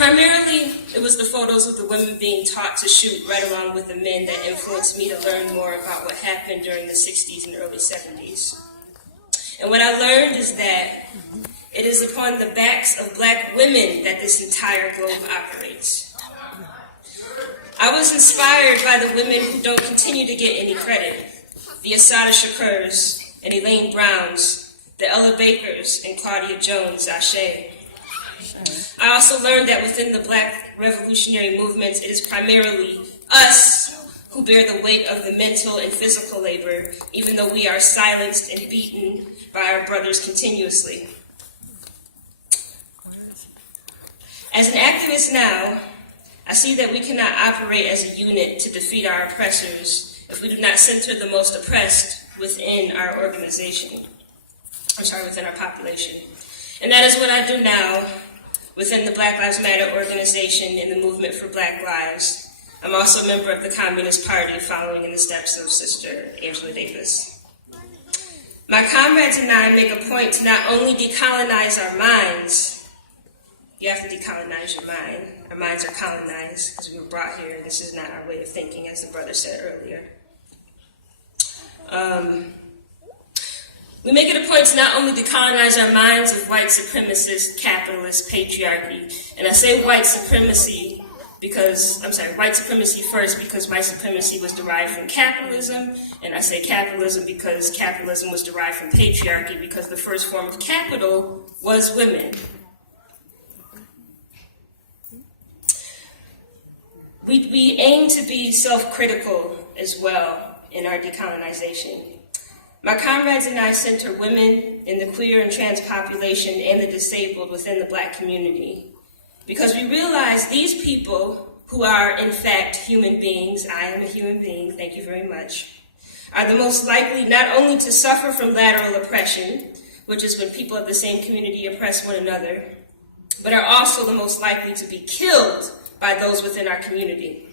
Primarily, it was the photos of the women being taught to shoot right along with the men that influenced me to learn more about what happened during the 60s and early 70s. And what I learned is that it is upon the backs of black women that this entire globe operates. I was inspired by the women who don't continue to get any credit, the Assata Shakurs and Elaine Browns, the Ella Bakers and Claudia Jones, Ashe. I also learned that within the Black revolutionary movements, it is primarily us who bear the weight of the mental and physical labor, even though we are silenced and beaten by our brothers continuously. As an activist now, I see that we cannot operate as a unit to defeat our oppressors if we do not center the most oppressed within our organization. Within our population. And that is what I do now within the Black Lives Matter organization in the Movement for Black Lives. I'm also a member of the Communist Party, following in the steps of Sister Angela Davis. My comrades and I make a point to not only decolonize our minds. You have to decolonize your mind. Our minds are colonized because we were brought here, and this is not our way of thinking, as the brother said earlier. We make it a point to not only decolonize our minds of white supremacist, capitalist patriarchy, and I say white supremacy first because white supremacy was derived from capitalism, and I say capitalism because capitalism was derived from patriarchy because the first form of capital was women. We aim to be self-critical as well in our decolonization. My comrades and I center women in the queer and trans population and the disabled within the Black community because we realize these people who are in fact human beings, I am a human being, thank you very much, are the most likely not only to suffer from lateral oppression, which is when people of the same community oppress one another, but are also the most likely to be killed by those within our community.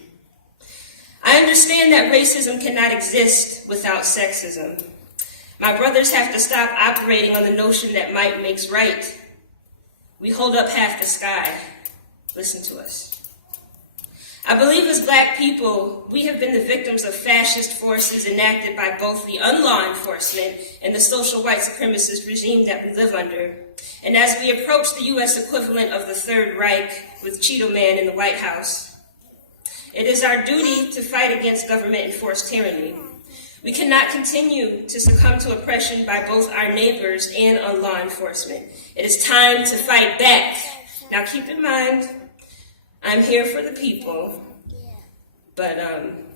I understand that racism cannot exist without sexism. My brothers have to stop operating on the notion that might makes right. We hold up half the sky. Listen to us. I believe as Black people, we have been the victims of fascist forces enacted by both the law enforcement and the social white supremacist regime that we live under. And as we approach the U.S. equivalent of the Third Reich with Cheeto Man in the White House, it is our duty to fight against government-enforced tyranny. We cannot continue to succumb to oppression by both our neighbors and on law enforcement. It is time to fight back. Now keep in mind, I'm here for the people, but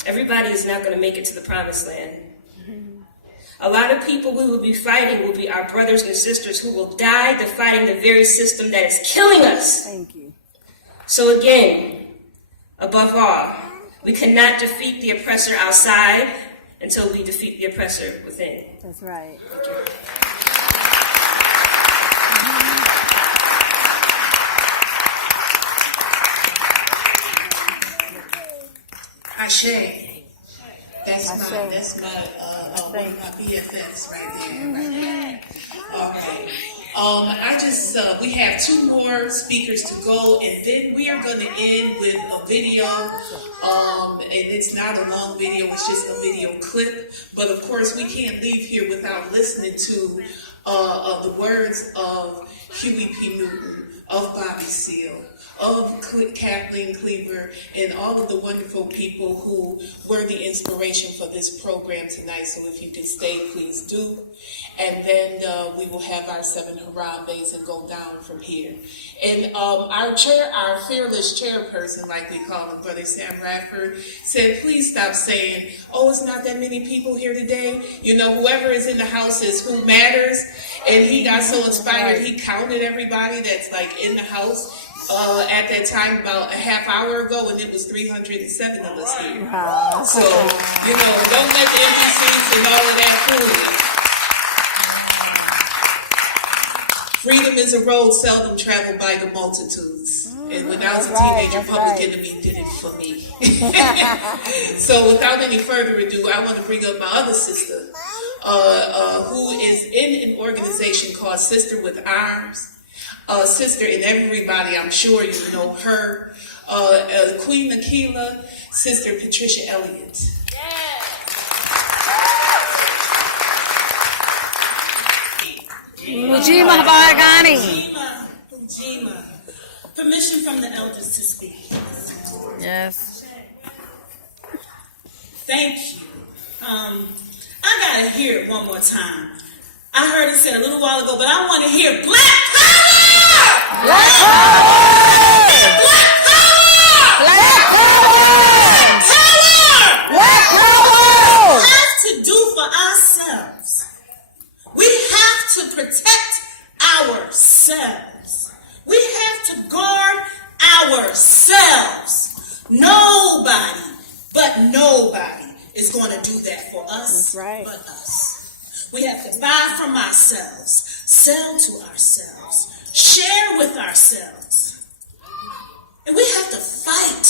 everybody is not going to make it to the promised land. A lot of people we will be fighting will be our brothers and sisters who will die defying the very system that is killing us. Thank you. So again, above all, we cannot defeat the oppressor outside until we defeat the oppressor within. That's right. Ashe. That's one of my BFFs right there. Okay. We have two more speakers to go, and then we are going to end with a video. And it's not a long video, it's just a video clip. But of course, we can't leave here without listening to the words of Huey P. Newton, of Bobby Seale, of Kathleen Cleaver, and all of the wonderful people who were the inspiration for this program tonight. So if you can stay, please do. And then we will have our 7 Harambe's and go down from here. And our fearless chairperson, like we call him, Brother Sam Radford, said, please stop saying, oh, it's not that many people here today. You know, whoever is in the house is who matters. And he got so inspired, he counted everybody that's like in the house. At that time, about a half hour ago, and it was 307 of us here. Wow. So, you know, don't let the NBCs and all of that fool you. Freedom is a road seldom traveled by the multitudes. And when I was a teenager, Public Enemy did it for me. So without any further ado, I want to bring up my other sister, who is in an organization called Sister with Arms. sister, and everybody, I'm sure you know her, Queen Nakila, Sister Patricia Elliott. Ujima Baragani. Ujima. Permission from the elders to speak. Yes. Thank you. I gotta hear it one more time. I heard it said a little while ago, but I want to hear Black Power! Black Power! Black Power! Black Power! Black Black Power! Power! We have to do for ourselves. We have to protect ourselves. We have to guard ourselves. Nobody is going to do that for us. That's right. But us. We have to buy from ourselves, sell to ourselves, share with ourselves. And we have to fight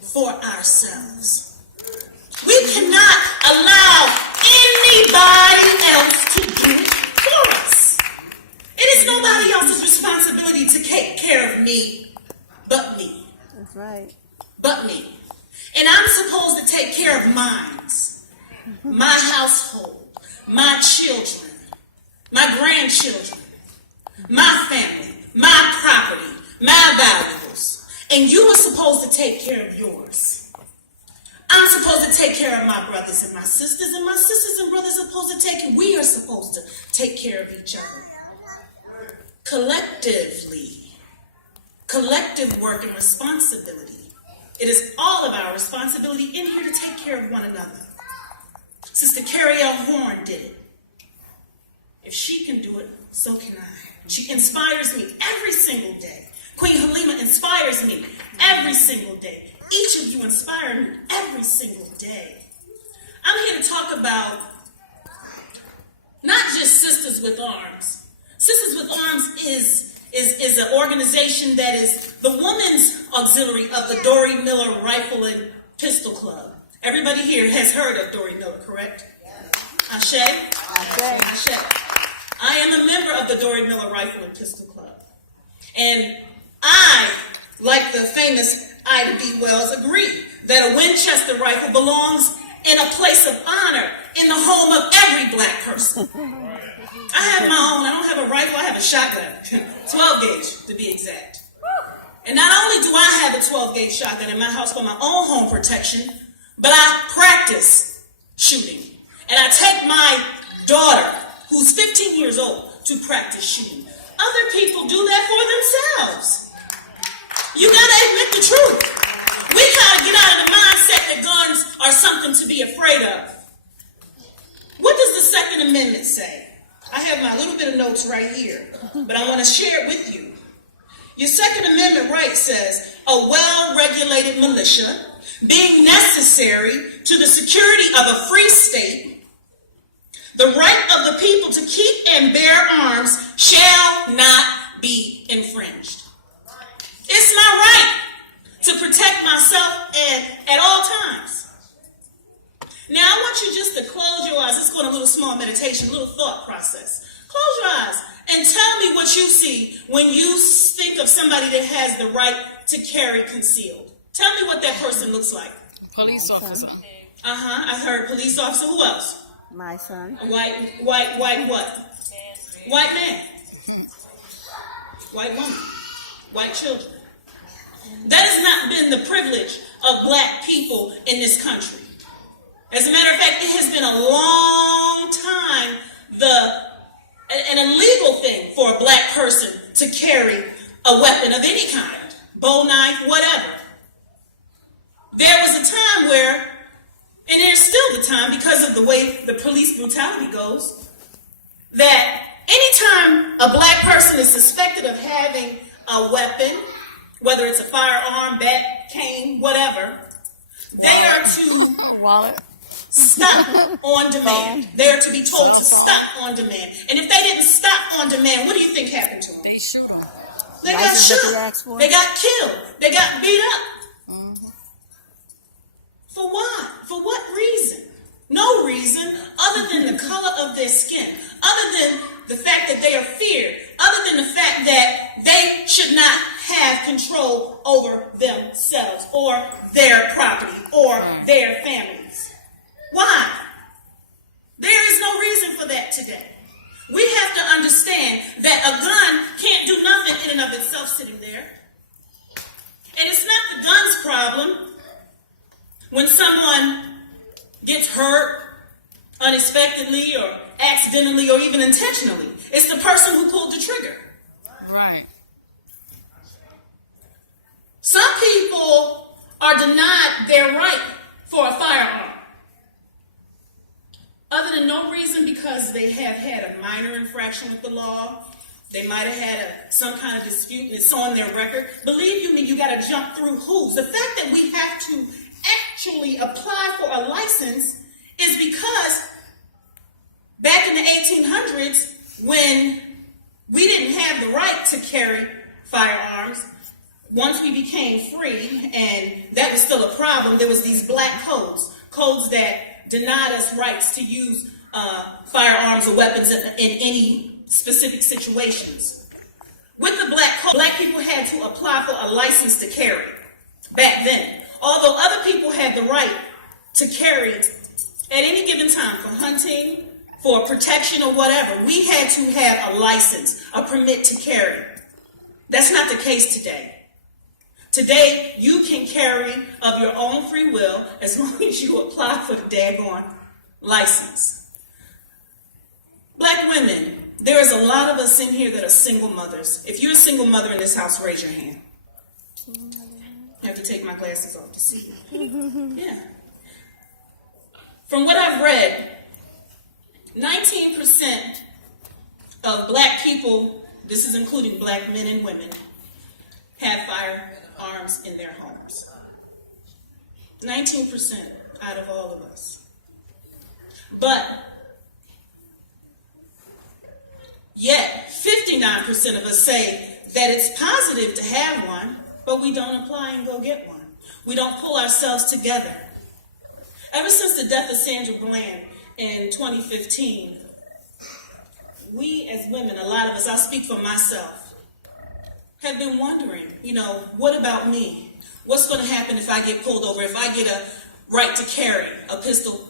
for ourselves. We cannot allow anybody else to do it for us. It is nobody else's responsibility to take care of me but me. That's right. But me. And I'm supposed to take care of mine, my household, my children, my grandchildren, my family, my property, my valuables. And you are supposed to take care of yours. I'm supposed to take care of my brothers and my sisters and brothers are supposed to take, we are supposed to take care of each other. Collectively. Collective work and responsibility. It is all of our responsibility in here to take care of one another. Sister Carrie L. Horn did it. If she can do it, so can I. She inspires me every single day. Queen Halima inspires me every single day. Each of you inspire me every single day. I'm here to talk about not just Sisters with Arms. Sisters with Arms is an organization that is the women's auxiliary of the Dory Miller Rifle and Pistol Club. Everybody here has heard of Dory Miller, correct? Ashe? Ashe. I am a member of the Dory Miller Rifle and Pistol Club. And I, like the famous Ida B. Wells, agree that a Winchester rifle belongs in a place of honor in the home of every black person. I have my own. I don't have a rifle. I have a shotgun. 12 gauge, to be exact. And not only do I have a 12 gauge shotgun in my house for my own home protection, but I practice shooting. And I take my daughter, who's 15 years old, to practice shooting. Other people do that for themselves. You gotta admit the truth. We gotta get out of the mindset that guns are something to be afraid of. What does the Second Amendment say? I have my little bit of notes right here, but I want to share it with you. Your Second Amendment right says, a well-regulated militia, being necessary to the security of a free state, the right of the people to keep and bear arms shall not be infringed. It's my right to protect myself at all times. Now, I want you just to close your eyes. Let's go on a little small meditation, a little thought process. Close your eyes and tell me what you see when you think of somebody that has the right to carry concealed. Tell me what that person looks like. Police officer. I heard police officer. Who else? My son. White what? White man. White woman. White children. That has not been the privilege of black people in this country. As a matter of fact, it has been a long time an illegal thing for a black person to carry a weapon of any kind, bow, knife, whatever. There was a time where, and there's still the time because of the way the police brutality goes, that anytime a black person is suspected of having a weapon, whether it's a firearm, bat, cane, whatever, they are to stop on demand. They are to be told to stop on demand. And if they didn't stop on demand, what do you think happened to them? They shoot them. They got shot. They got killed. They got beat up. Mm-hmm. For what? For what reason? No reason other than the color of their skin, other than the fact that they are feared, other than the fact that they should not have control over themselves or their property or their families. Why? There is no reason for that today. We have to understand that a gun can't do nothing in and of itself sitting there. And it's not the gun's problem when someone gets hurt unexpectedly or accidentally or even intentionally. It's the person who pulled the trigger. Right. Some people are denied their right for a firearm. Other than no reason, because they have had a minor infraction with the law, they might have had some kind of dispute, and it's on their record. Believe you me, you got to jump through hoops. The fact that we have to actually apply for a license is because back in the 1800s, when we didn't have the right to carry firearms, once we became free, and that was still a problem, there was these black codes that denied us rights to use firearms or weapons in any specific situations. With the black code, black people had to apply for a license to carry back then. Although other people had the right to carry at any given time for hunting, for protection or whatever, we had to have a license, a permit to carry. That's not the case today. Today, you can carry of your own free will as long as you apply for the daggone license. Black women, there is a lot of us in here that are single mothers. If you're a single mother in this house, raise your hand. I have to take my glasses off to see. Yeah. From what I've read, 19% of black people, this is including black men and women, have firearms in their homes. 19% out of all of us. But yet 59% of us say that it's positive to have one, but we don't apply and go get one. We don't pull ourselves together. Ever since the death of Sandra Bland in 2015, we as women, a lot of us, I'll speak for myself, have been wondering, what about me? What's going to happen if I get pulled over? If I get a right to carry a pistol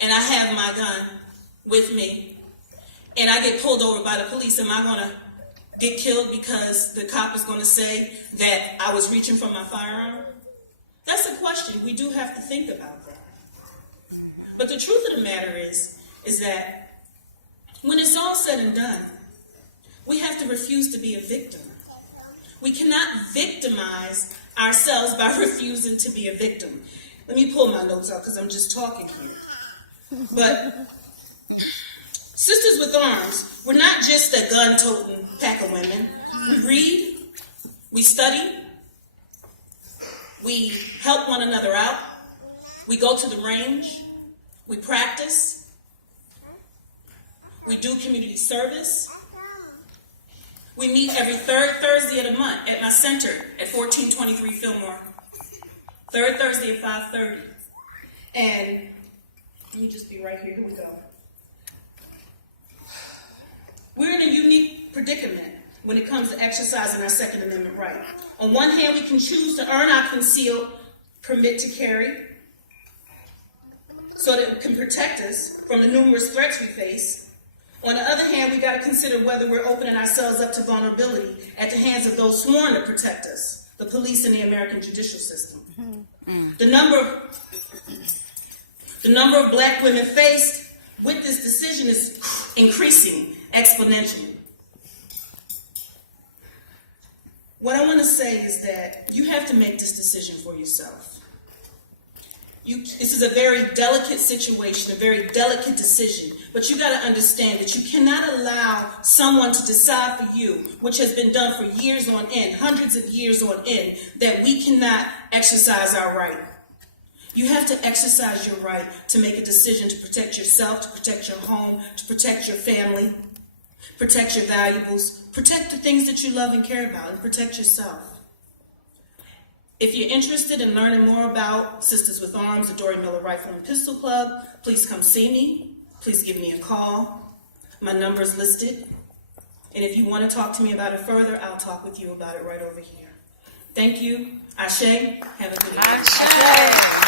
and I have my gun with me and I get pulled over by the police, am I going to get killed because the cop is going to say that I was reaching for my firearm? That's a question. We do have to think about that. But the truth of the matter is that when it's all said and done, we have to refuse to be a victim. We cannot victimize ourselves by refusing to be a victim. Let me pull my notes out because I'm just talking here. But Sisters with Arms, we're not just a gun-toting pack of women. We read, we study, we help one another out, we go to the range, we practice, we do community service. We meet every third Thursday of the month at my center at 1423 Fillmore. Third Thursday at 5:30. And let me just be right here. Here we go. We're in a unique predicament when it comes to exercising our Second Amendment right. On one hand, we can choose to earn our concealed permit to carry so that it can protect us from the numerous threats we face. On the other hand, we got to consider whether we're opening ourselves up to vulnerability at the hands of those sworn to protect us, the police and the American judicial system. The number of black women faced with this decision is increasing exponentially. What I want to say is that you have to make this decision for yourself. This is a very delicate situation, a very delicate decision, but you got to understand that you cannot allow someone to decide for you, which has been done for years on end, hundreds of years on end, that we cannot exercise our right. You have to exercise your right to make a decision to protect yourself, to protect your home, to protect your family, protect your valuables, protect the things that you love and care about, and protect yourself. If you're interested in learning more about Sisters with Arms, the Dory Miller Rifle and Pistol Club, please come see me. Please give me a call. My number's listed. And if you want to talk to me about it further, I'll talk with you about it right over here. Thank you. Ashe. Have a good evening. Ashe.